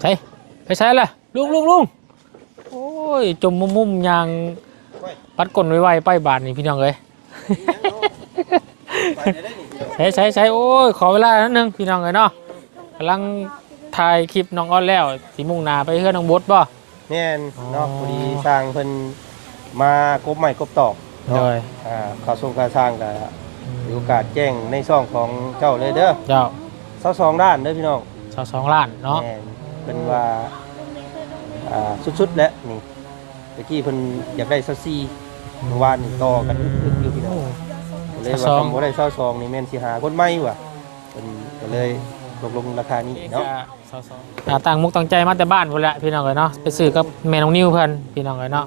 ใช่ไปใช้เลยลุงโอ้ยจมมุมยางปัดก้นไวๆไปบาทนี่พี่น้องเลยใช้โอ้ยขอเวลานิดนึงพี่น้องเลยเนาะกำลังถ่ายคลิปน้องอ้อนแล้วสีมุ่งนาไปเพื่อนน้องบดบ่แม่นเนาะพอดีสร้างเพิ่นมากบใหม่กบตอกเนาะข่าวส่งการสร้างก็มีโอกาสแจ้งในช่องของเจ้าเลยเด้อเจ้า22ด้านเด้อพี่น้อง22 ล้านเนาะแม่นเป็นว่าสุดๆแล้วนี่ตะกี้เพิ่นอยากได้24เมื่อวานนี่ต่อกันอึกๆอยู่พี่น้องเลยว่าทำบ่ได้22นี่แม่นสิหาคนใหม่ว่ะเพิ่นก็เลยตกลงราคานี้เนาะต่างมุกต่างใจมาแต่บ้านพุ่นแหละพี่น้องเลยเนาะไปซื้อกับแม่น้องนิ้วเพิ่นพี่น้องเลยเนาะ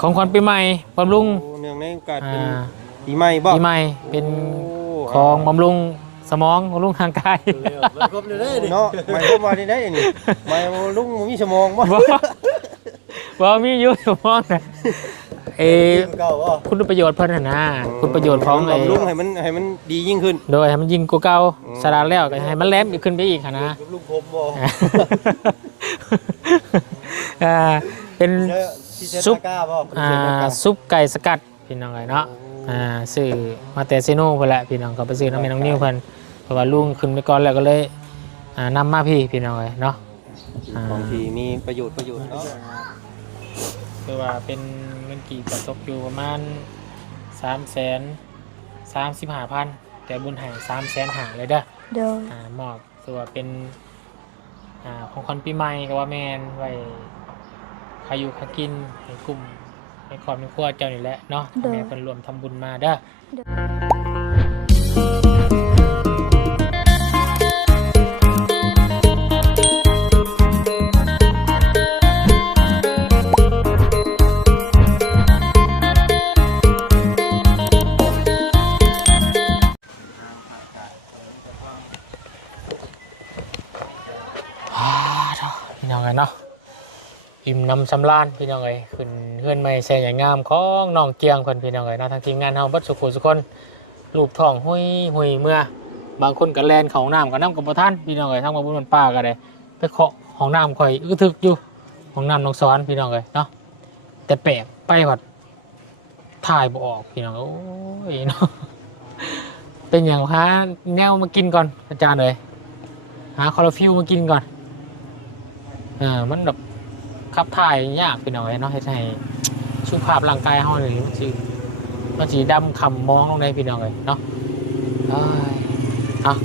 ของขวัญปีใหม่บำรุงเนื่องในโอกาสเป็นปีใหม่บ่ปีใหม่เป็นของบำรุงสมองบำรุงร่างกายเนาะหมายความว่าได้นี่หมายว่าลุงมีสมองบ่บ่มีอยู่สมองน่ะคุณประโยชน์เพิ่นน่ะนะคุณประโยชน์ของบำรุงให้มันดียิ่งขึ้นโดยให้มันยิ่งกว่าเก่าสลาดแล้วก็ให้มันแหลมขึ้นไปอีกนะลุงผมบ่เป็นซุปไก่สกัดพี่น้องเนาะซื้อมาแต่ซิโน่เพิ่นแหละพี่น้องก็ไปซื้อน้ำแม่น้องนิ้วเพิ่นเพราะว่าลุงขึ้นไปก่อนแล้วก็เลยนำมาพี่น้องเนาะของที่มีประโยชน์เนาะคือว่าเป็นเงินกี่ตกอยู่ประมาณ335,000แต่บุญให้300,000เลยเด้อมอบคือว่าเป็นของคนปีใหม่ก็ว่าแม่นไว้ใครอยู่ใครกินให้กลุ่มให้ครอบครัวเจ้านี่แหละเนาะแม่เพิ่นรวมทำบุญมาเด้อพี่น้องเนาะอิ่มน้ำสำราญพี่น้องขึ้นเฮือนใหม่แซ่ใหญ่งามของน้องเกียงเพิ่นพี่น้องเนาะทางทีมงานเฮาเบิดสุขคนรูปท้องหุยเมื่อบางคนก็แล่นเข้าห้องน้ำก็น้ำกับบ่ทันพี่น้องทางบ่บุญป้าก็ได้ไปเคาะห้องน้ำข่อยอึกทึกอยู่ห้องน้ำน้องสอนพี่น้องเนาะแต่แปลกไปวัดถ่ายบ่ออกพี่น้องโอ้ยเนาะเป็นอย่างหาแนวมากินก่อนอาจารย์เลยหาคอลลาฟิวมากินก่อนมันแบบขับถ่ายยากพี่น้องเนาะให้สุขภาพร่างกายเฮานี่มันสิดำคำมองลงในพี่น้องเนาะ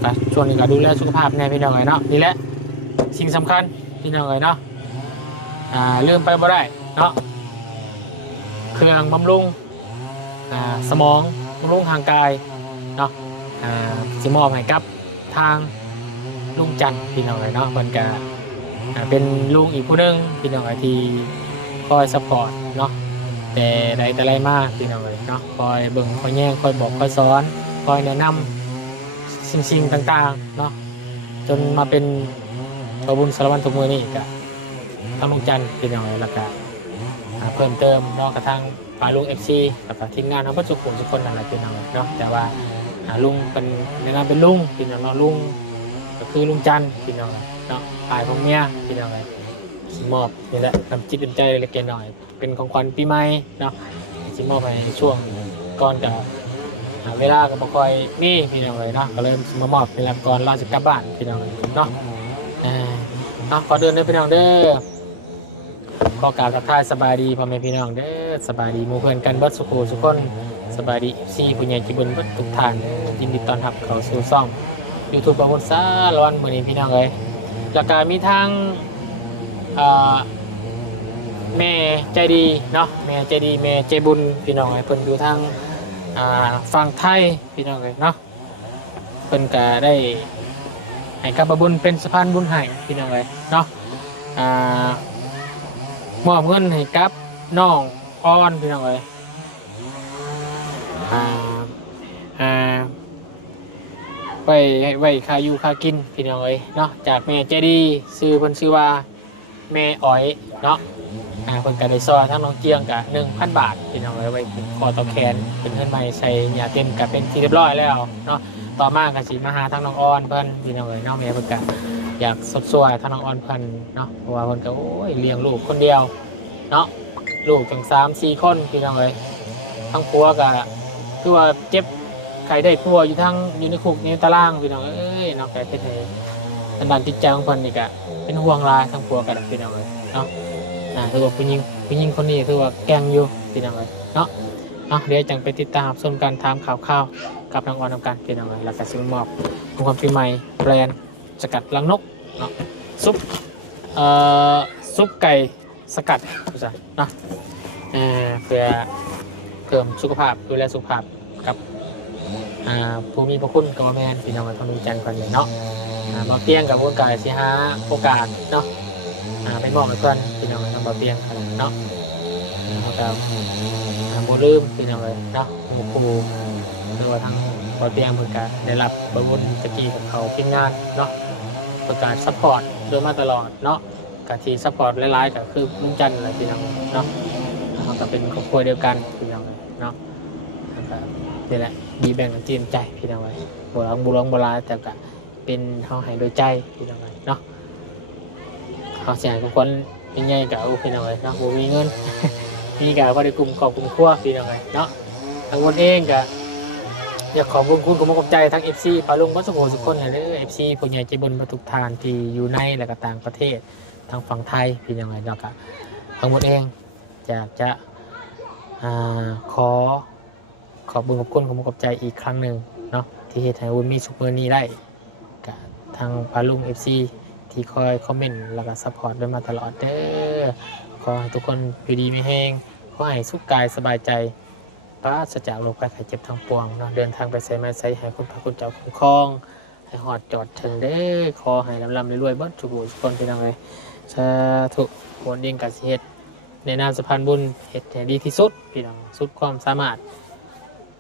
ก็ช่วงนี้ก็ดูแลสุขภาพแน่พี่น้องเนาะนี่แหละสิ่งสำคัญพี่น้องเนาะลืมไปบ่ได้เนาะเครื่องบำรุงสมองบำรุงทางกายเนาะสิมอบให้กับทางลุงจันทร์พี่น้องเนาะมันก็เป็นลุงอีกผู้นึงพี่น้องที่คอยซัพพอร์ตเนาะแต่ใดแต่ไรมากพี่น้องเนาะคอยเบิ่งคอยแย่งคอยบอกคอยสอนคอยแนะนำสิ่งต่างๆเนาะจนมาเป็นตัวบุญสารวัตรทุกมือนี่กับทางลุงจันทร์พี่น้องแล้วก็เพิ่มเติมเนาะกระทั่งฝ่ายลุง FC กับทีมงานเราก็สุขุมทุกคนนั่นแหละพี่น้องเนาะแต่ว่าลุงเป็นในนามเป็นลุงพี่น้องเนาะลุงก็คือลุงจันทร์พี่น้องเนาะฝ่ายของเมียพี่น้องสิมอบนี่แหละทำจิตใจเล็กๆหน่อยเป็นของขวัญปีใหม่เนาะสิมอบไปช่วงก่อนจะเวลาก็บ่ค่อยมีพี่น้องเนาะก็เลยมามอบเป็นลำก่อนเราจะกลับบ้านพี่น้องเนาะขอเดินเด้อพี่น้องเด้อขอกล่าวทักทายสบายดีพ่อแม่พี่น้องเด้อสบายดีหมู่เพื่อนกันเบิดสุขสุขคนสบายดีผู้ใหญ่ใจบุญเบิดทุกท่านยินดีต้อนรับเข้าสู่ช่อง YouTube ประมวลสารวันมื้อนี้พี่น้องแล้วก็มีทางแม่ใจดีเนาะแม่ใจดีแม่ใจบุญพี่น้องเพิ่นอยู่ทางฝั่งไทยพี่น้องเนาะเพิ่นก็ได้ให้กับบุญเป็นสะพานบุญให้พี่น้องเนาะมอบเงินให้กับน้องอ่อนพี่น้องไว้ค่าอยู่ค่ากินพี่น้องเนาะจากแม่ใจดีชื่อเพิ่นชื่อว่าแม่อ๋อยเนาะเพิ่นก็ได้ซอยทั้งน้องเกียงกับ 1,000 บาทพี่น้องไว้คอต่อแขนเป็นเงินใหม่ใส่ยาเต็มกับเป็นที่เรียบร้อยแล้วเนาะ ต่อมาก็สิมาหาทางน้องออนเพิ่นพี่น้องเอ้ยเนาะแม่เพิ่นก็อยากสดสวยทางน้องออนเพิ่นเนาะเพราะว่าเพิ่นก็โอ้ยเลี้ยงลูกคนเดียวเนาะลูกจัง3-4คนพี่น้องเอ้ยทั้งผัวก็คือว่าเจ็บไข้ได้ผัวอยู่ทั้งอยู่ในคุกในตารางพี่น้องเอ้ยเนาะแกเฮ็ดให้อันดันจิตใจของเพิ่นนี่ก็เป็นห่วงหลายทั้งผัวก็ได้พี่น้องเอ้ยเนาะถือว่าผู้หญิงคนนี้ถือว่าแกร่งอยู่พี่น้องเอ้ยเนาะเดี๋ยวจังไปติดตามชมกันถามข่าวๆกับน้องออนนำกันพี่น้องเอ้ยแล้วก็สิมอบของความปีใหม่แบรนด์สกัดรังนกเนาะซุปไก่สกัดเนาะเพื่อเพิ่มสุขภาพดูแลสุขภาพกับผู้มีพระคุณกับแม่พี่น้องทางลุงจันทร์คนเลยเนาะมาเพียงกับวงการสิหาโอกาสเนาะไปมอบให้เพื่อนพี่น้องทางมาเพียงกันเนาะแล้วก็โมลืมพี่น้องเลยเนาะหมู่ครูหรือว่าทางมาเพียงเพื่อนก็ได้รับบริวารตะกี้กับเขาทีมงานเนาะประกาศซัพพอร์ตโดยมาตลอดเนาะกะทีซัพพอร์ตหลายๆก็คือลุงจันทร์อะไรพี่น้องเนาะมันก็เป็นครอบครัวเดียวกันพี่น้องเนาะนี่แหละดีแบ่งกันจีนใจพี่น้องเลยโบราณแต่ก็เป็นเขาให้โดยใจพี่น้องเลยเนาะเขาเสียทุกคนยังไงกับพี่น้องเลยเนาะมีเงิน มีกับพอได้กลุ่มกลุ่มครัวพี่น้องเลยเนาะทางคนเองก็อยากขอบคุณขอบใจทั้ง FC ปาลุงวัดสุโขสุขคนเลย FC ผู้ใหญ่ใจบุญมาทุกทานที่อยู่ในและก็ต่างประเทศทางฝั่งไทยพี่น้องเลยเนาะก็ทั้งหมดเองอยากจะขอบคุณขอบใจอีกครั้งหนึ่งเนาะที่เหตุให้วุ้นมีซุปเปอร์นี้ได้กับทางปาลุง FC ที่คอยคอมเมนต์แล้วก็ซัพพอร์ตด้วยมาตลอดเด้อขอให้ทุกคนอยู่ดีไม่แห้งขอให้สุขกายสบายใจปราศจากโรคภัยไข้เจ็บทั้งปวงเนาะเดินทางไปใส่มาใส่ให้คุณพระคุณเจ้าคุ้มครองให้หอดจอดถึงเด้อขอให้ลำรวยๆบ้านทุกคนเป็นยังไงสาธุคนเองกับเหตุในนามสะพานบุญเหตุให้ดีที่สุดพี่น้องสุดความสามารถ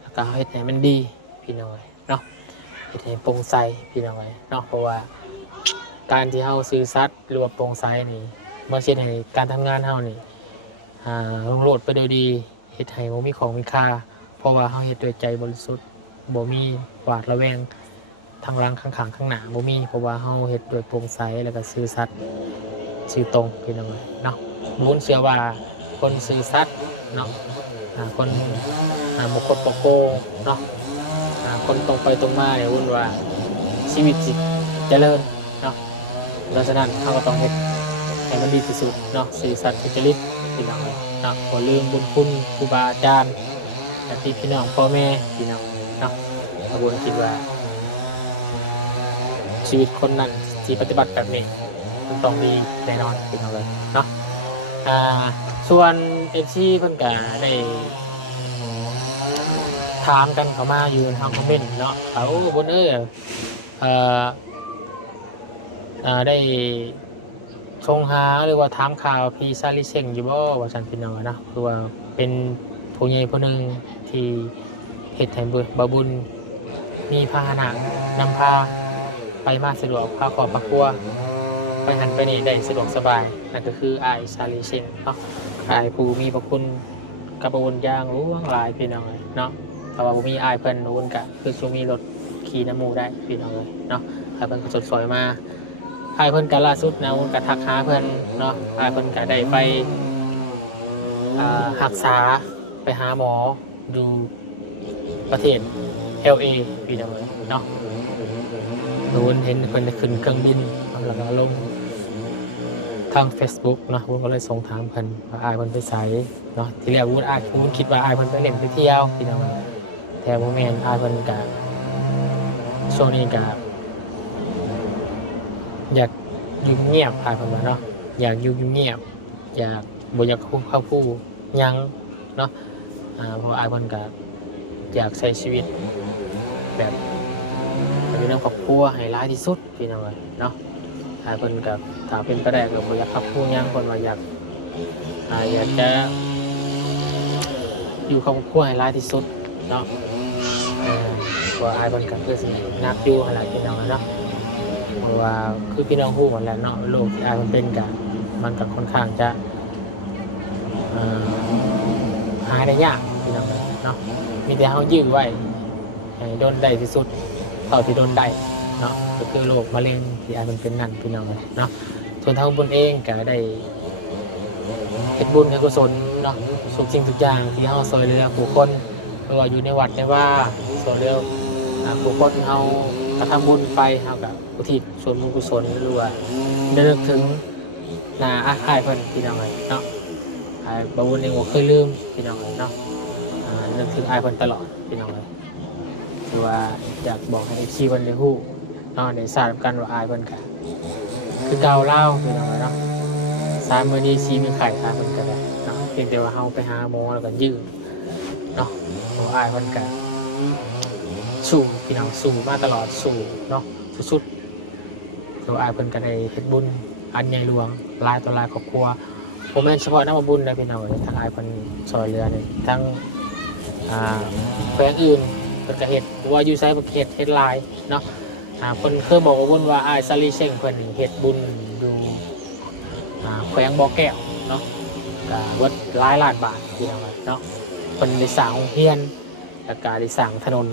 แล้วก็เหตุให้มันดีพี่น้องเนาะเหตุให้โปร่งใสพี่น้องเนาะเพราะว่าการที่เฮาซื้อสัตว์หรือว่าโปร่งใสนี่เมื่อเช่นให้การทำงานเฮานี่ลงโลดไปโดยดีเหตุให้บ่มีของมีค่าเพราะว่าเฮาเฮ็ดด้วยใจบริสุทธิ์บ่มีหวาดระแวงทางหลังข้างๆข้างหน้าบ่มีเพราะว่าเฮาเฮ็ดด้วยโปร่งใสแล้วก็ซื่อสัตย์ซื่อตรงพี่น้องเนาะบุญเชื่อว่าคนซื่อสัตย์เนาะคนบุคคลปกโกเนาะคนตรงไปตรงมาเนี่ยวุ่นว่าชีวิตจิตเจริญเนาะดังนั้นเราก็ต้องเฮ็ดให้มันดีที่สุดเนาะซื่อสัตย์สุจริตพี่น้องเนาะบ่ลืมบุญคุณครูบาอาจารย์ญาติพี่น้องพ่อแม่พี่น้องเนาะบุญคิดว่าชีวิตคนนั้นที่ปฏิบัติแบบนี้มันต้องดีแน่นอนพี่น้องเลยเนาะส่วนFC เพิ่นก็ได้ถามกันเข้ามาอยู่ทางคอมเมนต์เนาะเขาบนได้ชงหาหรือว่าถามข่าวพี่ซาลิเซงอยู่บ่ว่าฉันพี่น้องนะคือว่าเป็นผู้ใหญ่ผู้หนึ่งที่เฮ็ดให้บาบุญมีพาหนะนำพาไปมาสะดวกพาครอบครัวไปหันไปนี่ได้สะดวกสบายนั่นก็คืออ้ายซาลิเซงเนาะอ้ายผู้มีพระคุณกับบาบุญอย่างรู้หลายพี่น้องเนาะแต่ว่าผมมีอายเพิ่นโน้นกะคือช่วงมีรถขี่น้ำมูได้พี่น้องเลยเนาะอายเพิ่นก็สดสวยมาอายเพิ่นกะล่าสุดนะมันกะทักหาเพิ่นเนาะอายเพิ่นกะได้ไปรักษาไปหาหมอดูประเทศ LA พี่น้องเลยเนาะโน้นเห็นเพิ่นขึ้นเครื่องบินแล้วก็ลงทาง Facebook เนาะผมก็เลยส่งถามเพิ่นว่าอายเพิ่นไปไสเนาะที่แรกผมคิดว่าอายเพิ่นไปเล่นไปเที่ยวพี่น้องแต่บ่แม่นอายเพิ่นก็ช่วงนี้ก็อยากอยู่เงียบอายเพิ่นว่าเนาะอยากอยู่เงียบอยากบ่อยากเข้าผู้ยังเนาะเพราะอายเพิ่นก็อยากใช้ชีวิตแบบอยู่ในครอบครัวให้หลายที่สุดพี่น้องเนาะอายเพิ่นก็ถ้าเป็นไปได้ก็บ่อยากเข้าผู้ยังเพิ่นว่าอยากจะอยู่ครอบครัวให้หลายที่สุดเนาะว่าอายเพิ่นก็คือสินักอยู่หลายพี่น้องเนาะเพราะว่าคือพี่น้องฮู้หมดแล้วเนาะโรคที่อายมันเป็นก็มันก็ค่อนข้างจะหายได้ยากพี่น้องเนาะมีแต่เฮายื้อไว้ให้โดนได้ที่สุด เท่าที่โดนได้เนาะก็คือโรคมะเร็งที่อาจมันเป็นนั่นพี่น้องเนาะส่วนทางบุญเองก็ได้เฮ็ดบุญให้กุศลเนาะทุกสิ่งทุกอย่างที่เฮาช่วยเหลือผู้คนไม่ว่าอยู่ในวัดในว่าช่วยเหลือผู้คนเฮากระทำบุญไปเฮาก็อุทิศส่วนบุญกุศลหรือว่าได้นึกถึงหน้าอ้ายเพิ่นพี่น้องเนาะอ้ายบ่บุญเองบ่เคยลืมพี่น้องเนาะนึกถึงอ้ายเพิ่นตลอดพี่น้องคือว่าอยากบอกให้FCเพิ่นได้ฮู้เนาะได้ทราบกันว่าอ้ายเพิ่นก็คือเก่าเล่าพี่น้องเนาะ3มื้อนี้4มื้อไข้อ้ายเพิ่นก็ได้เนาะเพียงแต่ว่าเฮาไปหาหมอแล้วก็ยื้อเนาะอ้ายเพิ่นก็สู้พี่น้องสู้มาตลอดสู้เนาะสุดๆตัวอ้ายเพิ่นก็ได้เฮ็ดบุญอันใหญ่หลวงหลายต่อหลายครอบครัวบ่แม่นเฉพาะนำบุญนะพี่น้องทางอ้ายเพิ่นช่วยเหลือนี่ทั้งแขวงอื่นเพิ่นก็เฮ็ดว่าอยู่ไสเพิ่นเฮ็ดหลายเนาะเพิ่นเคยบอกว่าบุญว่าอ้ายซาลีเช็งเพิ่นนี่เฮ็ดบุญอยู่แขวงบ่อแก้วเนาะก็เบิดหลายล้านบาทพี่น้องเนาะเพิ่นได้สร้างโรงเรียนแล้วก็ได้สร้างถนน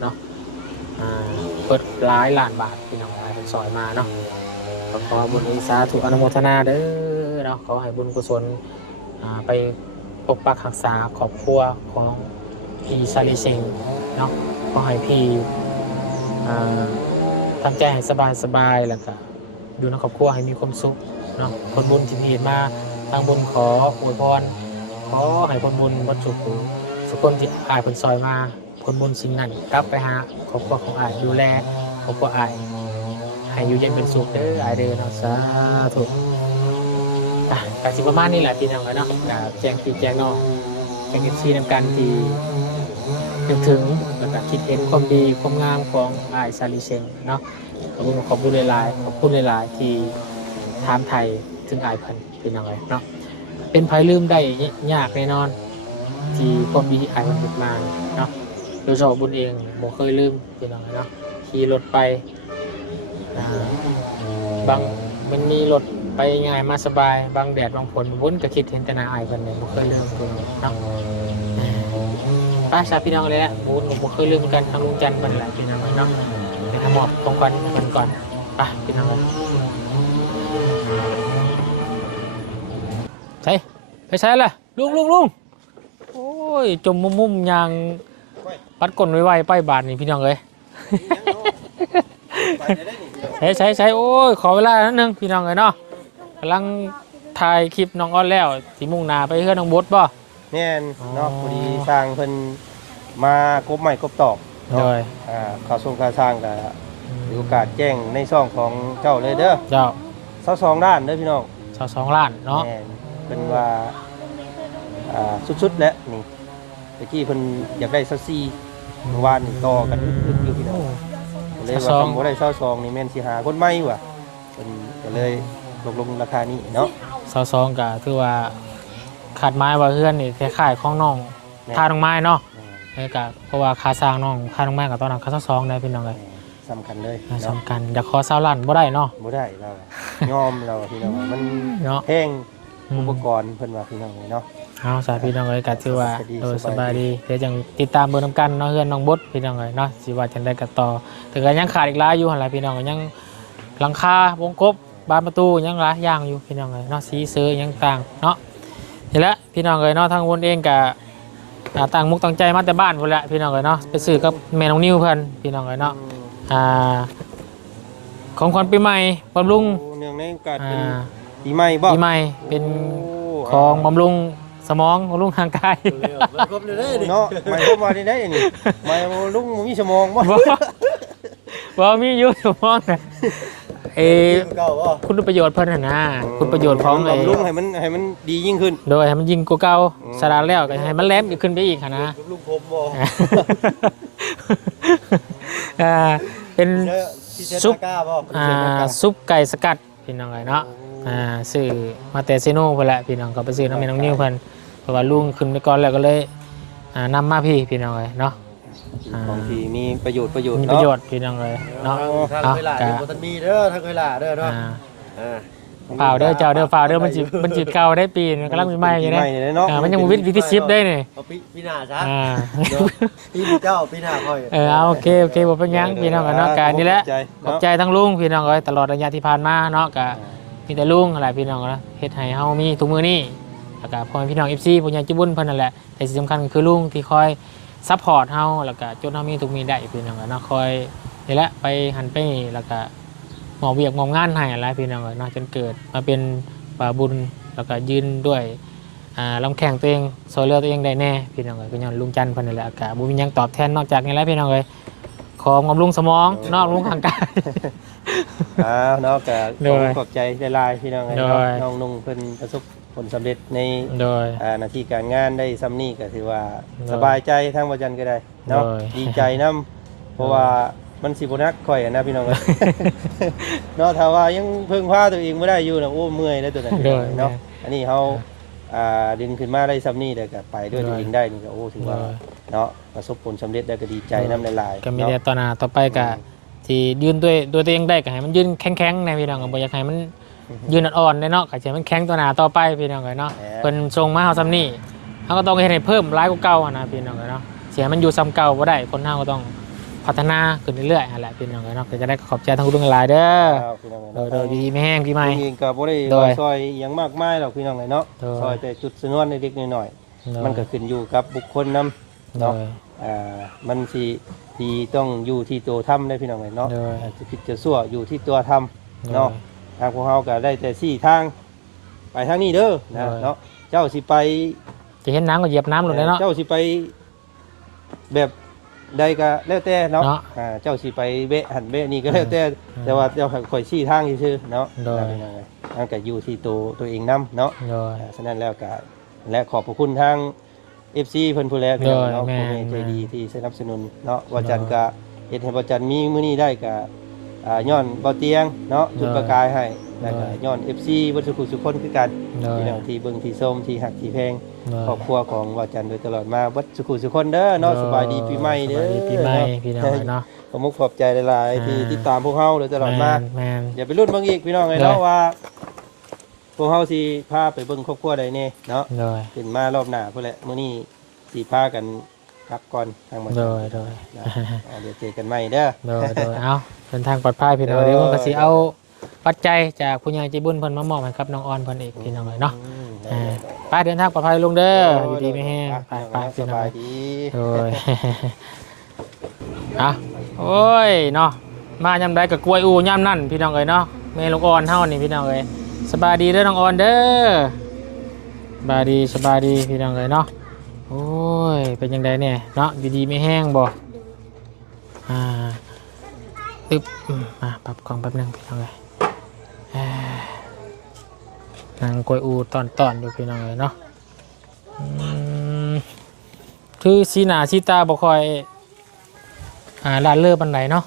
เนาะเปิดหลายล้านบาทพี่น้องเป็นซอยมาเนาะขอบุญสาธุอนุโมทนาเด้อเนาะขอให้บุญกุศลไปปกปักรักษาครอบครัวของพี่ซาลิเชงเนาะขอให้พี่ทำใจให้สบายแล้วก็อยู่ในครอบครัวให้มีความสุขเนาะผลบุญที่มีมาทางบุญขออวยพรขอให้ผลบุญบรรจุสุขคนที่อายผลซอยมาผลบุญสิ่งนั้นกลับไปหาครอบครัวของอายดูแลครอบครัวอายให้อยู่เย็นเป็นสุขเด้ออายเด้อเนาะสาธุแต่สิประมาณนี้แหละพี่น้องเนาะแจ้งพี่แจ้งน้องแจ้งชี้นำกันที่นึกถึงแล้วก็คิดเห็นความดีความงามของอายซาลิเชงเนาะขอบคุณหลายๆที่ถามไทยถึงอายเพิ่นพี่น้องเนาะเป็นภัยลืมได้ยากแน่นอนที่ความดีอายเพิ่นเฮ็ดมาเนาะโดยเฉพาะบุญเองบ่เคยลืมพี่น้องเนาะขี่รถไปบางมันมีรถไปง่ายมาสบายบางแดดบางฝนวนก็คิดเห็นแต่หน้าอายเพิ่นเนี่ยบ่เคยลืมพี่น้องเนาะป้าชาพี่น้องเลยแหละบ่เคยลืมกันทางลุงจันทร์เพิ่นแหละพี่น้องเนาะไปทำหมอบของขวัญเพิ่นก่อนไปพี่น้องไปใช้ล่ะลุงโอ้ยจมมุมยางปัดก้นไวๆไปบาทนี่พี่น้องเอ้ยใช้โอ้ยขอเวลานิดนึงพี่น้องเอ้ยเนาะกำลังถ่ายคลิปน้องอ้อนแล้วที่มุ่งหน้าไปเฮือนน้องบดบ่แม่นเนาะพอดีสร้างเพิ่นมากบใหม่กบตอกเนาะข่าวส่งข่าวสร้างก็มีโอกาสแจ้งในช่องของเจ้าเลยเด้อเจ้า22ด้านเด้อพี่น้อง22ล้านเนาะแม่นเพิ่นว่าสุดๆแล้วนี่ตะกี้เพิ่นอยากได้24เมื่อวานนี่ต่อกันลึกๆอยู่พี่น้องเลยว่าคำบ่ได้22นี่แม่นสิหาคนใหม่ว่ะเพิ่นก็เลยลงราคานี้เนาะ22ก็ถือว่าขาดไม้ว่าเฮือนนี่คล้ายๆของน้องค่าน้องไม้เนาะแล้วก็เพราะว่าค่าสร้างน้องค่าน้องไม้ก็ตอนนั้นค่า22ได้พี่น้องเอ้ยสำคัญเลยสำคัญอยากขอ20ล้านบ่ได้เนาะบ่ได้เรายอมเราพี่น้องมันแพงอุปกรณ์เพิ่นว่าพี่น้องเนาะเอาสาพี่น้องเอ้ยก็ถือว่าสบายดีเดี๋ยวจังติดตามเบิ่งนำกันเนาะเฮือนน้องบดพี่น้องเอ้ยเนาะสิว่าจังได๋ก็ต่อแต่ก็ยังขาดอีกหลายอยู่หั่นล่ะพี่น้องก็ยังหลังคาวงกบบานประตูยังหลายอย่างอยู่พี่น้องเอ้ยเนาะสีเสือยังต่างเนาะนี่แหละพี่น้องเอ้ยเนาะทางวนเองก็ตั้งมุกตั้งใจมาแต่บ้านพุ่นแหละพี่น้องเอ้ยเนาะไปซื้อกับแม่น้องนิวเพิ่นพี่น้องเอ้ยเนาะของขวัญปีใหม่บำรุงเนื่องในโอกาสเป็นปีใหม่บ่ปีใหม่เป็นของบำรุงสมองบำรุงทางกายเนาะหมายความว่าได้นี่หมายบำรุงมีสมองบ่มีอยู่สมองน่ะคุณประโยชน์เพิ่นน่ะนะคุณประโยชน์ของบำรุงให้มันดียิ่งขึ้นโดยให้มันยิ่งกว่าเก่าสลาดแล้วก็ให้มันแหลมขึ้นไปอีกนะลุงผมบ่เป็นซุปไก่สกัดพี่น้องเอ้ยเนาะซื้อมาแต่เซโน่เพิ่นแหละพี่น้องก็ไปซื้อน้ำแม่น้องนิ้วเพิ่นเพราะว่าลุงขึ้นไปก่อนแล้วก็เลยนำมาพี่น้องเอ้ยเนาะของที่มีประโยชน์มีประโยชน์พี่น้องเอ้ยเนาะทางเวลาบ่ทันมีเด้อทางเวลาเด้อเนาะ ฝ่าวเด้อเจ้าเด้อฝ่าวเด้อมันจิเก่าได้ปีนึงกำลังมีใหม่อยู่เด้ เนาะ มันยังบ่วิธี10ได้นี่ เอาพี่หน้าซะ อ่า พี่เจ้าพี่หน้าค่อย เอาโอเคบ่เป็นหยังพี่น้องกันเนาะการนี่แหละขอบใจทั้งลุงพี่น้องเอ้ยตลอดระยะที่ผ่านมาเนาะก็มีแต่ลุงอะไรพี่น้องเนาะเฮ็ดให้เฮามีทุกมื้อนี้แล้วก็พ่อแม่พี่น้อง FC ผู้ใหญ่ใจบุญเพิ่นนั่นแหละแต่สิ่งสำคัญก็คือลุงที่คอยซัพพอร์ตเฮาแล้วก็จนเฮามีทุกมีได้พี่น้องเนาะคอยนี่แหละไปหันไปนี่แล้วก็มอบเวียกมอบงานให้อะไรพี่น้องเนาะจนเกิดมาเป็นป่าบุญแล้วก็ยืนด้วยลำแข่งตัวเองโซเลือตัวเองได้แน่พี่น้องเอ้ยก็ย้อนลุงจันทร์เพิ่นนั่นแหละก็บ่มีหยังตอบแทนนอกจากนี้แหละพี่น้องเอ้ยของบำรุงสมองนอกลุงทางกาย เนาะก็ โดย ขอบใจหลายๆพี่น้องเอ้ย โด เนาะ ย น้องนุ่งเพิ่นประสบผลสำเร็จใน โดย หน้าที่การงานได้ซ้ำนี่ก็ถือว่า โดย สบายใจทั้งบ่จันก็ได้เนาะ โดย ดีใจนํเพราะว่ามันสิบ่นักข่อยอะนะพี่น้องเอ้ย เนาะถ้าว่ายังเพิ่งพาตัวเองบ่ได้อยู่น่ะโอ้เมื่อยแล้วตัวนั้นพี่น้องเอ้ยเนาะอันนี้เฮาดึงขึ้นมาได้ซ้ำนี่แล้วก็ไปด้วยตัวเองได้นี่ก็โอ้ถือว่าเนาะประสบผลสำเร็จแล้วก็ดีใจนำหลายๆ ก็มี เนาะ แต่ต่อหน้าต่อไปก็ที่ยืนด้วยตัวเองได้ก็ให้มันยืนแข็งๆในพี่น้องก็บ่อยากให้มันยืนอ่อนๆได้เนาะก็ให้มันแข็งต่อหน้าต่อไปพี่น้องก็เนาะเพิ่นส่งมาเฮาซ้ำนี่เฮาก็ต้องเฮ็ดให้เพิ่มหลายกว่าเก่าอะนะพี่น้องก็เนาะสิให้มันอยู่ซ้ำเก่าบ่ได้คนเฮาก็ต้องพัฒนาขึ้นเรื่อยๆนั่นแหละพี่น้องก็เนาะก็จะได้ขอบใจทั้งคุณหลายเด้อ ครับพี่น้องเอ้ย โดยดีไม่แห้งพี่ใหม่ จริงๆก็บ่ได้ โดย ว่าซอยอหยังมากมายหรอกพี่น้องเอ้ยเนาะ โดย ซอยแต่จุดสนวนเล็กๆน้อยๆมันก็ขึ้นอยู่กับบุคคลนำ โด เนาะ ย มันสิที่ต้องอยู่ที่ตัวทำได้พี่น้องเอ้ยเนาะ โดย จะผิดจะชั่วอยู่ที่ตัวทำ โด เนาะ ย ทางพวกเฮาก็ได้แต่สี่ทางไปทางนี้เด้อนะ โดย เนาะเจ้าสิไป จะเห็นน้ำก็เหยียบน้ำลงเลยเนาะ เจ้าสิไปแบบใดก็แล้วแต่เนาะ เนาะ เจ้าสิไปเบะหันเบะนี่ก็แล้วแต่แต่ว่าเจ้าข่อยชี้ทางซื่อๆเนาะ โดย นั่นเองมันก็อยู่ที่ตัวเองนํเนาะ โดย ฉะนั้นแล้วก็และขอบพระคุณทาง FC เพิ่นผู้แลพี่น้องเนาะ โดย ผู้ แม่ ใหญ่ น ใจดีที่สนับสนุนเนาะว่าจันก็เฮ็ดให้บ่จันมีมื้อนี้ได้ก็ย้อนบ่เตียงเนาะจุดประกายให้แล้วก็ย้อน FC เบ่ทุกคนคือกัน โดย พี่น้องที่เบิ่งที่ชมที่ฮักที่แพง โดย ครอบครัวของว่าจันโดยตลอดมาเบ่ทุกคนเด้อเนาะสบายดีปีใหม่เด้อ สบายดีปีใหม่พี่น้องเนาะ ขอบมุกขอบใจหลายๆที่ติดตามพวกเฮาโดยตลอดมา แมน อย่าไปรุ่นเบิ่งอีกพี่น้องเอ้ยเนาะว่าพวกเฮาสิพาไปเบิ่งครอบครัวใดแน่เนาะ โดย ขึ้นมารอบหน้าพุ่นแหละมื้อนี้สิพากันพักก่อนทางมัน โดยโดย นะเดี๋ยวเจอกันใหม่เด้อ โดยโดยเอาเดินทางปลอดภัยพี่น้อง โดย เดี๋ยวผมก็สิเอาปัจจัยจากผู้ใหญ่ใจบุญเพิ่นมามอบให้กับน้องออนเพิ่นอีกพี่น้องเลยเนาะ อืม ไปเดินทางปลอดภัยลงเด้ออยู่ดีไม่แห้งไปไป ส พี่น้อง บาย เอ้ย ดี โดย อ่ะโอ้ยเนาะมายามใดกับกล้วยอูยามนั่นพี่น้องเอ้ยเนาะแม่ลูกอ่อนเฮานี่พี่น้องเอ้ยสบายดีเด้อน้องอ่อนเด้อสบายดีพี่น้องเอ้ยเนาะโอ้ยเป็นยังไงเนี่ยเนาะอยู่ดีไม่แห้งบ่อึบมาปรับกล้องแป๊บนึงพี่น้องเอ้ยนางกล้วยอูตอนอยู่พี่น้องเอ้ยเนาะคือสีหน้าสีตาบ่ค่อยลาดเลือบันไดเนาะ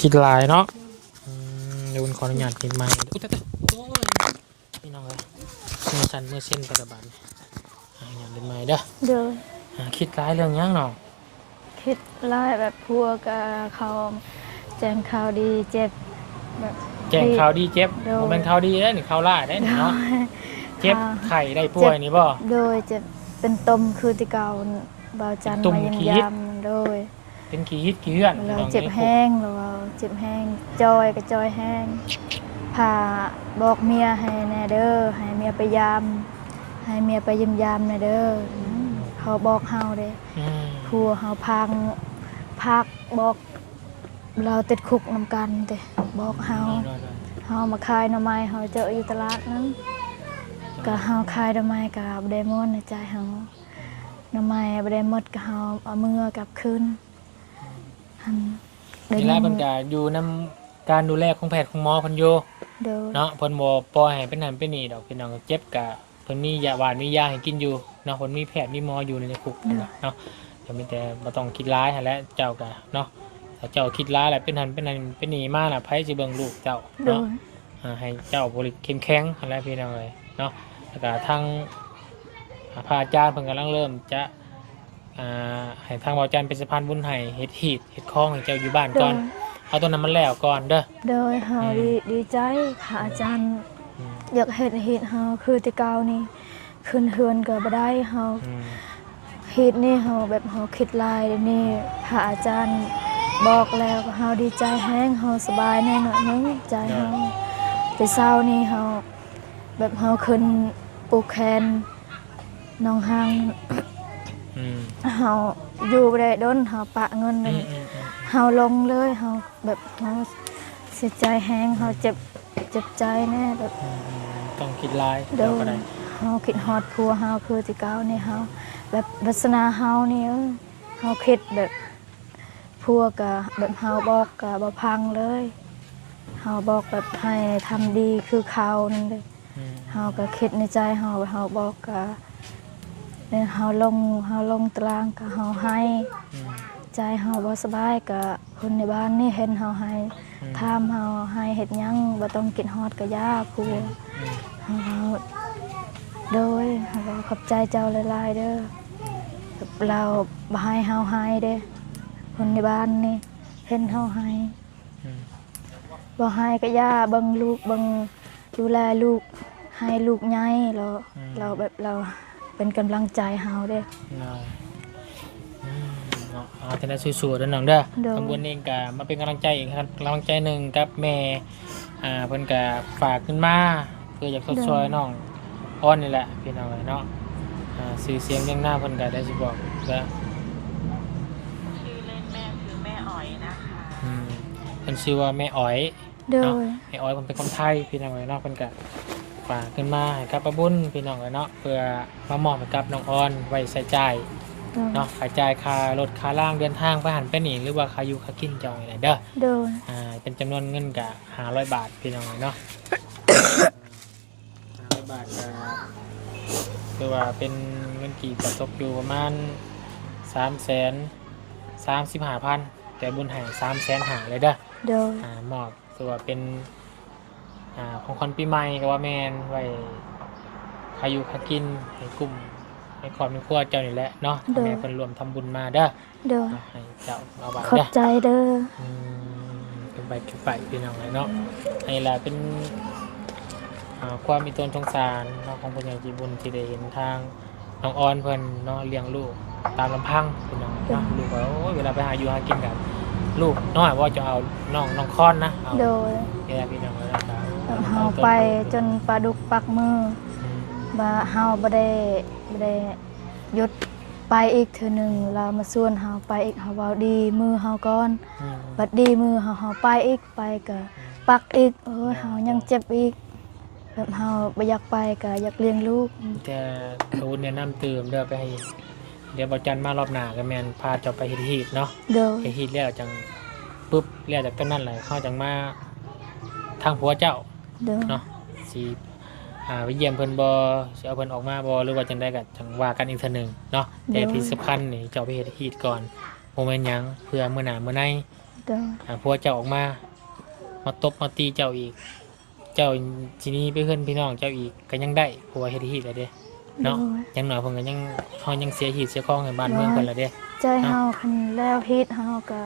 คิดลายเนาะเดี๋ยวขออนุญาตกินไม้อุ๊ยตายโอ้ยพี่น้องเลยมือสั่นมือเส้นปัจจุบันอย่าเล่นไม้เด้อ เดี๋ยว คิดร้ายเรื่องยังเนาะ คิดไล่แบบพวกเขาแจ้งข่าวดีเจ็บแบบ แจ้งข่าวดีเจ็บ โดย ผมเป็นข่าวดีได้หนึ่งข่าวร้ายได้หนึ่งเนาะเจ็บ ค่ะ ไข่ได้ป่วยนี่บ่ โดยเจ็บเป็นตมคือที่เก่าบาวจันทร์ ตุ่ม มายัง ขี้ ยำโดย เป็นขี้ฮิตขี้เหื่อน เรา พี่น้อง เจ็บแห้งเราเจ็บแห้งจอยกับจอยแห้งพาบอกเมียให้แน่เด้อให้เมียไปยามให้เมียไปยิมยามแน่เด้อเขาบอกเฮาเด้ อืม ผัวเฮาพักบอกเราติดคุกนำกันเด้บอกเฮา เฮามาขายหน่อไม้เฮาเจออยู่ตลาดนั้นก็เฮาขายหน่อไม้ก็บ่ได้หมดในใจเฮาหน่อไม้บ่ได้หมดก็เฮาเอามือกลับคืนหันได้ นี่แหละเพิ่นก็อยู่นำการดูแลของแพทย์ของหมอเพิ่นอยู่ เด้อ เนาะเพิ่นบ่ปล่อยให้เป็นนั่นเป็นนี่ดอกพี่น้องเจ็บก็เพิ่นมียาหวานมียาให้กินอยู่เนาะเพิ่นมีแพทย์มีหมออยู่ในคุกนั่นแหละเนาะแต่มีแต่บ่ต้องคิดร้ายหั่นแหละเจ้าก็เนาะถ้าเจ้าคิดร้ายแหละเป็นนั่นเป็นนี่มาล่ะไผสิเบิ่งลูกเจ้า เด้อ เนาะให้เจ้าบริเข้มแข็งหั่นแหละพี่น้องเอ้ยเนาะแล้วก็ทางพระอาจารย์เพิ่นกำลังเริ่มจะให้ทางบ่อาจารย์เป็นสะพานบุญให้เฮ็ดหีดเฮ็ดคลองให้เจ้าอยู่บ้านก่อน ใ เอาตัวนั้นมันแล้วก่อนเด้อ โดยเฮาดีใจค่ะอาจารย์ อืม อยากเฮ็ดเฮาคือแต่เก่านี่ขึ้นเฮือนก็บ่ได้เฮา อืม เฮ็ดนี่เฮาแบบเฮาคิดหลายเดี๋ยวนี่พระอาจารย์บอกแล้วเฮาดีใจแฮงเฮาสบายแน่หน่อยนึงใจเฮาแต่เช้านี่เฮาแบบเฮาขึ้นปูแคนหนองหาง อืม เฮาอยู่บ่ได้ดนเฮาปะเงิน อื เลย มอืมอืม เฮาลงเลยเฮาแบบเฮาเสียใจแฮงเฮาเจ็บใจแน่แบบ อืมต้องคิดลาย โด เราก็ น ได้ เฮาคิดฮอดผัวเฮาคือสิเก่านี่เฮาแบบลักษณะเฮานี่เฮาคิดแบบผัวก็แบบเฮาบอกก็บ่พังเลยเฮาบอกแบบให้ทำดีคือเขานั่นเลย อืม เฮาก็คิดในใจเฮาบอกก็เนี่ยเฮาลงตารางก็เฮาให้ อืม ใจเฮาบ่สบายก็คนในบ้านนี่เห็นเฮาให้ อืม ถามเฮาให้เฮ็ดหยังบ่ต้องกินฮอดก็ยาผัว อืม เฮาโดยเฮาก็ขอบใจเจ้าหลายๆเด้อเราบ่ให้เฮาให้เด้คนในบ้านนี่เห็นเฮาให้ อืม บ่ให้ก็ยาเบิ่งลูกเบิ่งดูแลลูกให้ลูกใหญ่เราแบบเราเป็นกำลังใจเฮาเด้ ได้อืมเนาะเอาแต่ละสู้ๆเด้อน้องเด้อ โดย ตำบลเองก็มาเป็นกำลังใจอีกครับกำลังใจหนึ่งกับแม่เพิ่นก็ฝากขึ้นมาเพื่ออยากทดช่วยน้องอ้อนนี่แหละพี่น้องเอ้ยเนาะสื่อเสียงเรียงหน้าเพิ่นก็ได้สิบอกแล้ว ชื่อเล่นแม่คือแม่อ๋อยนะคะ เพิ่นชื่อว่าแม่อ๋อย โด เนาะ ย แม่อ๋อยเพิ่นเป็นคนไทยพี่น้องเอ้ยเนาะเพิ่นก็ฝากขึ้นมาให้กับป้าบุญพี่น้องเอ้ยเนาะเพื่อมามอบให้กับน้องอ้อนไว้ใช้จ่ายเนาะค่าจ่ายค่ารถค่าล่างเดินทางไปหันไปนี่หรือว่าค่าอยู่ค่ากินเจ้าอะไรเด้อ โดย เป็นจำนวนเงินกับ500 บาทพี่น้องเนาะ 500 บาทก็คือว่าเป็นเงินกี่ก็ตกอยู่ประมาณ335,000แต่บุญให้350,000เลยเด้อ โดย มอบคือว่าเป็นของคนปีใหม่ก็ว่าแมนไว้ใครอยู่ใครกินให้กลุ่มให้ครอบครัวเจ้านี่แหละเนาะแม่เพิ่นรวมทำบุญมาเด้อ โดย เนาะให้เจ้าเอาไว้ ขอบ เด้อ ใจเด้อ เป็นไปพี่น้องเลยเนาะนี่แหละเป็นความมีตนสงสารเนาะของผู้ใหญ่ใจบุญที่ได้เห็นทางน้องออนเพิ่นเนาะเลี้ยงลูกตามลำพังพี่น้องเนาะลูกว่าโอ้ยเวลาไปหาอยู่หากินกับลูกน้อยว่าจะเอาน้องคอนนะเอา โดย นี่แหละพี่น้องเลยนะครับ แบบเฮาไปจนปลาดุกปักมือ อืม บ่เฮาบ่ได้หยุดไปอีกเทื่อหนึงเรามาส่วนเฮาไปอีกเฮาเว้าดีมือเฮาก่อน อืม บัดดีมือเฮาไปอีกไปก็ปักอีกเออเฮายังเจ็บอีกแบบเฮาบ่อยากไปก็อยากเลี้ยงลูก แต่ทูนเนี่ยน้ำเติมเด้อไปให้เดี๋ยวบอกจันมารอบหน้าก็แมนพาเจ้าไปเฮ็ดฮีทเนาะ โดย เฮ็ดฮีทแล้วจังปุ๊บแล้วจากต้นนั้นเลยเข้าจังมาทางผัวเจ้า โดย เนาะสิไปเยี่ยมเพิ่นบ่สิเอาเพิ่นออกมาบ่หรือว่าจังได๋ก็จังว่ากันอีกเทื่อหนึงเนาะแต่ที่สำคัญนี่เจ้าไปเฮ็ดฮีทก่อนบ่แม่นหยังเพื่อมื้อหน้ามื้อใน โดย ผัวเจ้าออกมาตบมาตีเจ้าอีก เจ้าทีนี้ไปเพื่อนพี่น้องเจ้าอีกก็ยังได้ผัวเฮ็ดฮีทแล้วเด้เนาะ โดย อยังหน่อยเพิ่นก็ยังเฮายังเสียฮีทเสียของให้บ้านเมืองเพิ่นละเด้ ใจเฮาคันแล้วเฮ็ดเฮาก็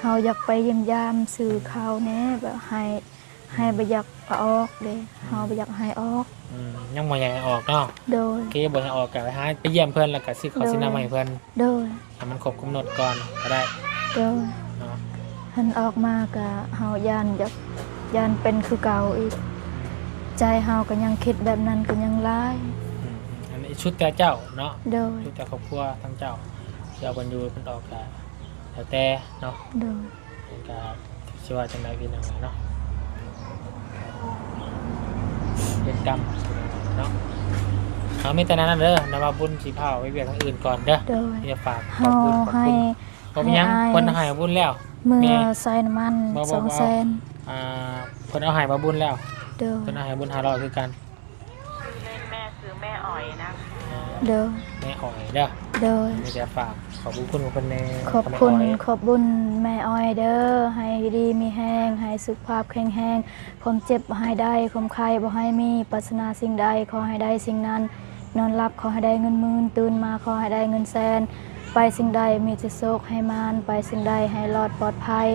เฮาอยากไปเยี่ยมยามสื่อข่าวแหน่แบบให้บ่อยากเอาออกเด้เฮาบ่อยากให้ออก ยังบ่อยากให้ออกเนาะ โดย เกบ่ให้ออกก็ไปเยี่ยมเพิ่นแล้วก็ซื้อข้าวซื้อน้ำมาให้เพิ่น โดย ให้มันครบกำหนดก่อนก็ได้ โดย เนาะ หันออกมาก็เฮาย่านอยากย่านเป็นคือเก่าอีก ใจเฮาก็ยังคิดแบบนั้นก็ยังร้าย อันนี้ชุดแต่เจ้าเนาะ โดย ชุดแต่ครอบครัวทั้งเจ้าสิเอาเพิ่นอยู่เพิ่นออกก็แล้วแต่เนาะ โดย เพิ่นก็สิว่าจังไดพี่น้องเนาะเป็นกรรมเนาะเอามีแต่นั้นเด้อนำมาบุญสิพาไปเวียกทางอื่นก่อนเด้อ โดย อย่าฝากขอ เฮา บคุณขอบ ให้ คุณบ่มีหยัง ให้อาย เพิ่นให้บุญแล้ว เมื่ แม่ อใส่น้ำมัน บ่ 200,000 เพิ่นเอาให้มาบุญแล้ว โดย เพิ่นเอาให้บุญ500คือกัน ชื่อเล่นแม่คือแม่อ๋อยนะคะ โดย แม่อ่อยเด้อ โดย มีแต่ฝากขอบคุณเพิ่นแน่ ขอบคุณ แม่ ขอบบุญแม่อ้อยเด้อให้ดีมีแห้งให้สุขภาพแข็งแรงความเจ็บบ่ให้ได้ความไข้บ่ให้มีปรารถนาสิ่งใดขอให้ได้สิ่งนั้น นอนหลับขอให้ได้เงินหมื่นตื่นมาขอให้ได้เงินแสน ไปสิ่งใดมีแต่โชคให้มานไปสิ่งใดให้รอดปลอดภัย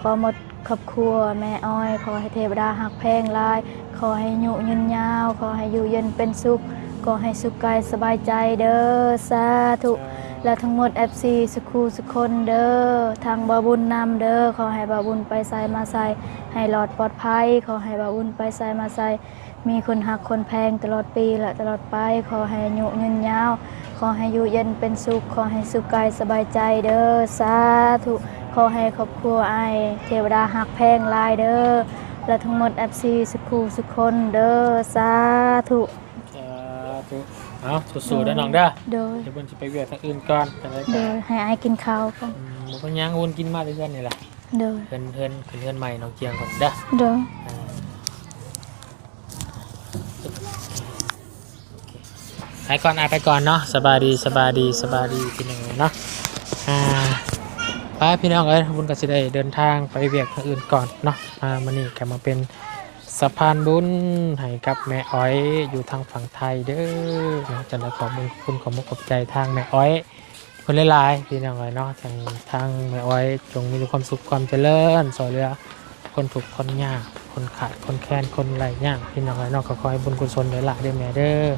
ขอหมด ครอบครัวแม่อ้อยขอให้เทวดาหักแพงหลายขอให้อายุยืนยาวขอให้อยู่เย็นเป็นสุขขอให้สุขกายสบายใจเด้อสาธุและทั้งหมด FC สุขูสุขคนเด้อทางบ่าวบุญนำเด้อขอให้บ่าวบุญไปไสมาไสให้หลอดปลอดภัยขอให้บ่าวบุญไปไสมาไสมีคนหักคนแพงตลอดปีและตลอดไปขอให้อายุยืนยาวขอให้อยู่เย็นเป็นสุขขอให้สุขกายสบายใจเด้อสาธุขอให้ครอบครัวไอเทวดาหักแพงหลายเด้อและทั้งหมด FC สุขูสุขคนเด้อสาธุ เอาสู้ๆเด้อน้องเด้อ โดย เดี๋ยวเพิ่นสิไปเวียกทางอื่นก่อนจังได๋ โด ก็ ยให้ไอายกินข้าวก่อน บ่เป็นหยังวนกินมาด้วยกันนี่แหละ โดย เพื่อนใหม่น้องเจียงก่อนเด้อ โดย อ่าไปก่อนเนาะสบายดีพี่น้องเนาะไปพี่น้องเอ้ยบุญก็สิได้เดินทางไปเวียกทางอื่นก่อนเนาะมื้อนี้ก็มาเป็นสะพานบุญให้กับแม่อ้อยอยู่ทางฝั่งไทยเด้อเนาะจะได้ขอบคุณขอบมุกขอบใจทางแม่อ้อยคนหลายๆพี่น้องเอ้ยเนาะทางแม่อ้อยจงมีความสุขความเจริญสอยเหลือคนทุกข์คนยากคนขาดคนแค้นคนไร้ยากพี่น้องเอ้ยเนาะก็ขอให้บุญกุศลได้ละเด้อแม่เด้อ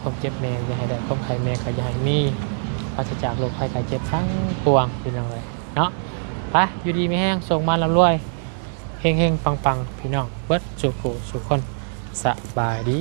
ความเจ็บแม่อย่าให้ได้ความไข้แม่ก็อย่าให้มีปราศจากโรคภัยไข้เจ็บทั้งปวงพี่น้องเอ้ยเนาะไปอยู่ดีไม่แห้งส่งมาร่ำรวยเฮงๆปังๆพี่น้องเบิดสุขสุขคนสบายดี